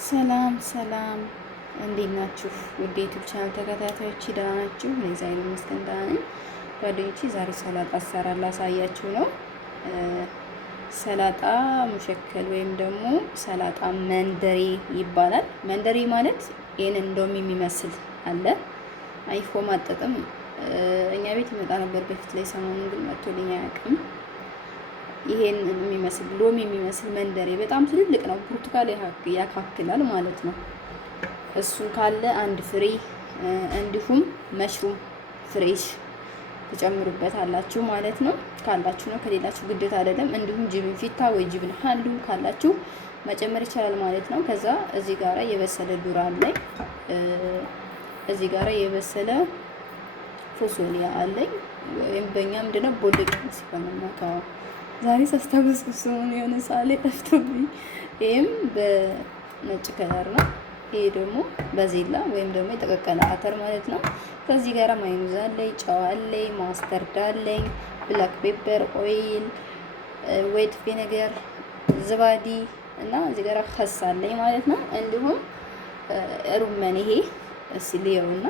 ሰላም ሰላም፣ እንዴት ናችሁ? ውድ ዩቲዩብ ቻናል ተከታታዮች ደህና ናችሁ? እኔ ዛሬ መስገን ደህና ነኝ። ጓደኞቼ ዛሬ ሰላጣ አሰራር ላሳያችሁ ነው። ሰላጣ ሙሸከል ወይም ደግሞ ሰላጣ መንደሬ ይባላል። መንደሬ ማለት ይሄን እንደውም የሚመስል አለ። አይፎማጠጥም። እኛ ቤት ይመጣ ነበር በፊት ላይ፣ ሰሞኑን ግን መጥቶልኝ አያውቅም። ይሄን የሚመስል ሎሚ የሚመስል መንደሬ በጣም ትልልቅ ነው። ብርቱካን ያካክላል ማለት ነው። እሱን ካለ አንድ ፍሬ እንዲሁም መሽሩም ፍሬሽ ተጨምሩበት አላችሁ ማለት ነው። ካላችሁ ነው፣ ከሌላችሁ ግዴታ አይደለም። እንዲሁም ጅብን ፊታ ወይ ጅብን ሀሉ ካላችሁ መጨመር ይቻላል ማለት ነው። ከዛ እዚህ ጋራ የበሰለ ዱራ አለኝ። እዚህ ጋራ የበሰለ ፎሶሊያ አለኝ፣ ወይም በእኛ ምንድነው ቦልቅ ሲባል ዛሬ ሳስታውስ ስሙን የሆነ ሳሌ ጠፍቶብኝ። ይሄም በነጭ ከለር ነው። ይሄ ደግሞ በዜላ ወይም ደግሞ የተቀቀለ አተር ማለት ነው። ከዚህ ጋር ማይኑዝ አለኝ፣ ጨው አለኝ፣ ማስተርድ አለኝ፣ ብላክ ፔፐር፣ ኦይል፣ ዌት ቪኔገር፣ ዝባዲ እና እዚህ ጋር ከስ አለኝ ማለት ነው። እንዲሁም ሩመን ይሄ ሲሊየውና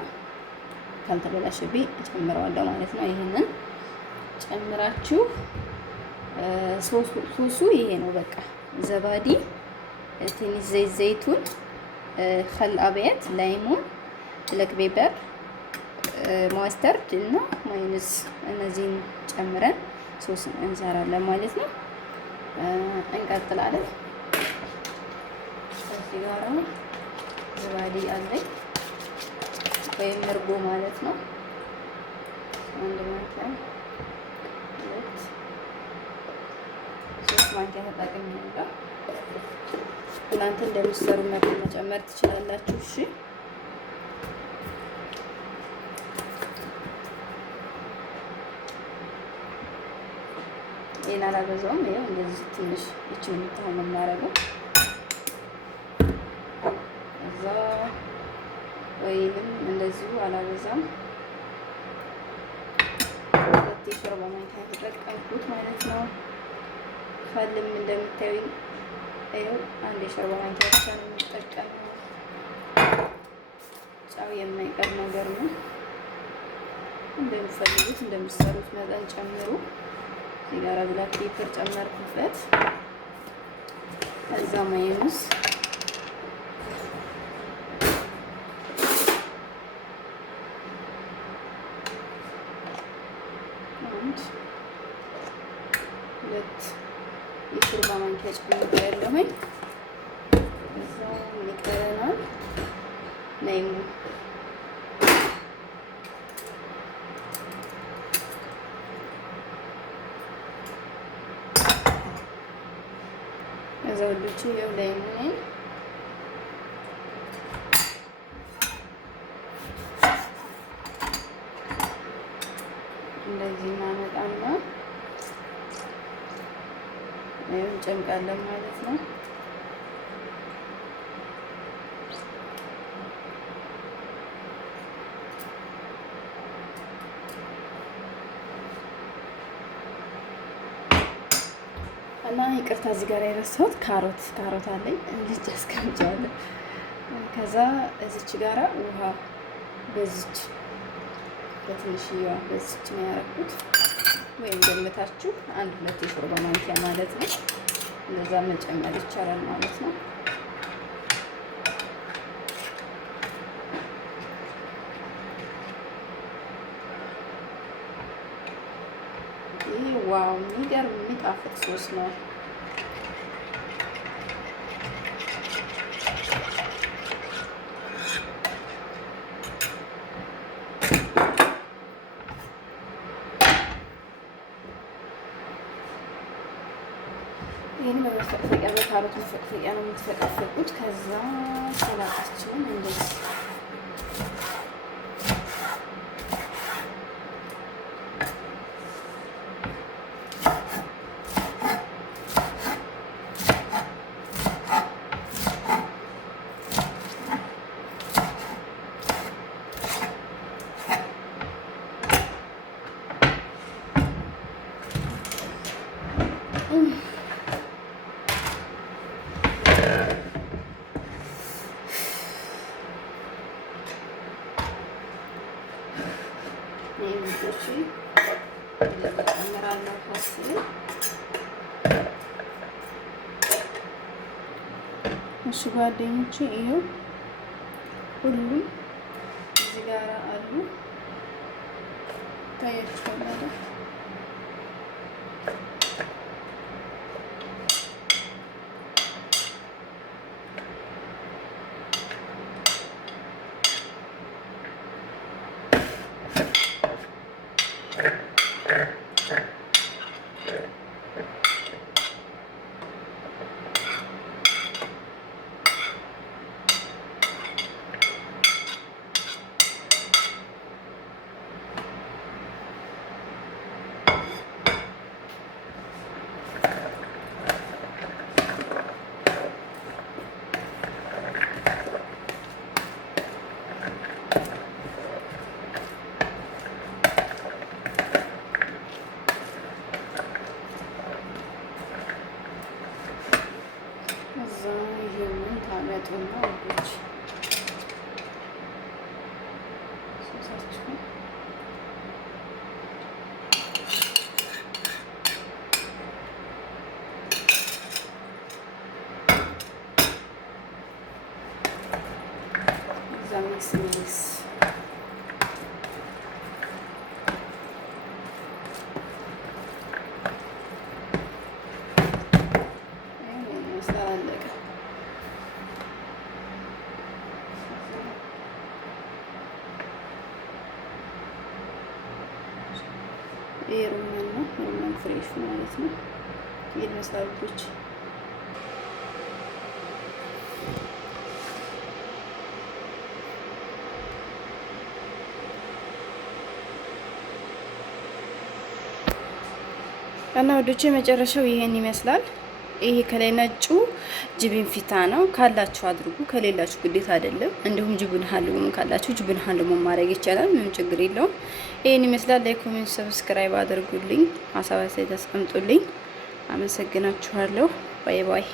ካልተበላሸብኝ ጨምረዋለሁ ማለት ነው። ይሄንን ጨምራችሁ ሶሱ ይሄ ነው በቃ። ዘባዲ፣ ትንሽ ዘይት ዘይቱን፣ ኸል አብያት፣ ላይሞን፣ ብላክ ፔፐር፣ ማስተርድ እና ማይነስ እነዚህን ጨምረን ሶስ እንሰራለን ማለት ነው። እንቀጥላለን። እዚህ ጋር ዘባዲ አለኝ ወይም እርጎ ማለት ነው። አንድ ማንኪያ ማንኪያ ተጠቅሜያለሁ። እናንተ እንደምትሰሩ መጠን መጨመር ትችላላችሁ። እሺ ይሄን አላበዛውም። ይሄው እንደዚህ ትንሽ እቺን የምታህል የማደርገው እዛ ወይንም እንደዚሁ አላበዛም። ሁለት የሾርባ ማንኪያ ተጠቀምኩት ማለት ነው። ፈልም እንደምታዩኝ ይኸው አንድ የሾርባ ማንኪያ ብቻ ነው የምጠቀመው። ጫው የማይቀር ነገር ነው። እንደምትፈልጉት እንደምትሰሩት መጠን ጨምሩ። እዚህ ጋር ብላክ ፔፐር ጨመርኩበት። ከዛ ማይኑስ ሁለት የሾርባ ማንኪያ ጨምሬያለሁኝ። እዛ ይቀረናል ላይሙ እዛ ወዶች ይኸው ላይሙ ነኝ። እንደዚህ እናመጣና እንጨምቃለን ማለት ነው። እና ይቅርታ እዚህ ጋር የረሳሁት ካሮት አለኝ እንዴት አስቀምጫለሁ። ከዛ እዚች ጋራ ውሃ በዚች በትንሽዬዋ በዚች ነው ያደረኩት፣ ወይም ገምታችሁ አንድ ሁለት የሾርባ ማንኪያ ማለት ነው። እንደዛ መጨመር ይቻላል ማለት ነው። ይህ ዋው የሚገርም የሚጣፍጥ ሶስ ነው። ይህን በመፈቅፈቂያ በካሮት መፈቅፈቂያ ነው የምትፈቀፍቁት። ከዛ ሰላጣችንን እንደዚህ እሺ ጓደኞቼ ይኸው ሁሉም እዚህ ጋር አሉ። ታያችኋል አይደል? ይሄንን ታመጡና ወዶች ሶሳችሁ ሚክስ ሮማን ነው ሮማን ፍሬሽ ማለት ነው። ይመስላል ልጆች እና ወዶቼ መጨረሻው ይሄን ይመስላል። ይሄ ከላይ ነጩ ጅብን ፊታ ነው። ካላችሁ አድርጉ፣ ከሌላችሁ ግዴታ አይደለም። እንዲሁም ጅብን ሀልሙም ካላችሁ ጅብን ሀልሙም ማድረግ ይቻላል። ምንም ችግር የለውም። ይሄን ይመስላል። ላይክ፣ ኮሜንት፣ ሰብስክራይብ አድርጉልኝ። ሀሳብ አስተያየት አስቀምጡልኝ። አመሰግናችኋለሁ። ባይ ባይ።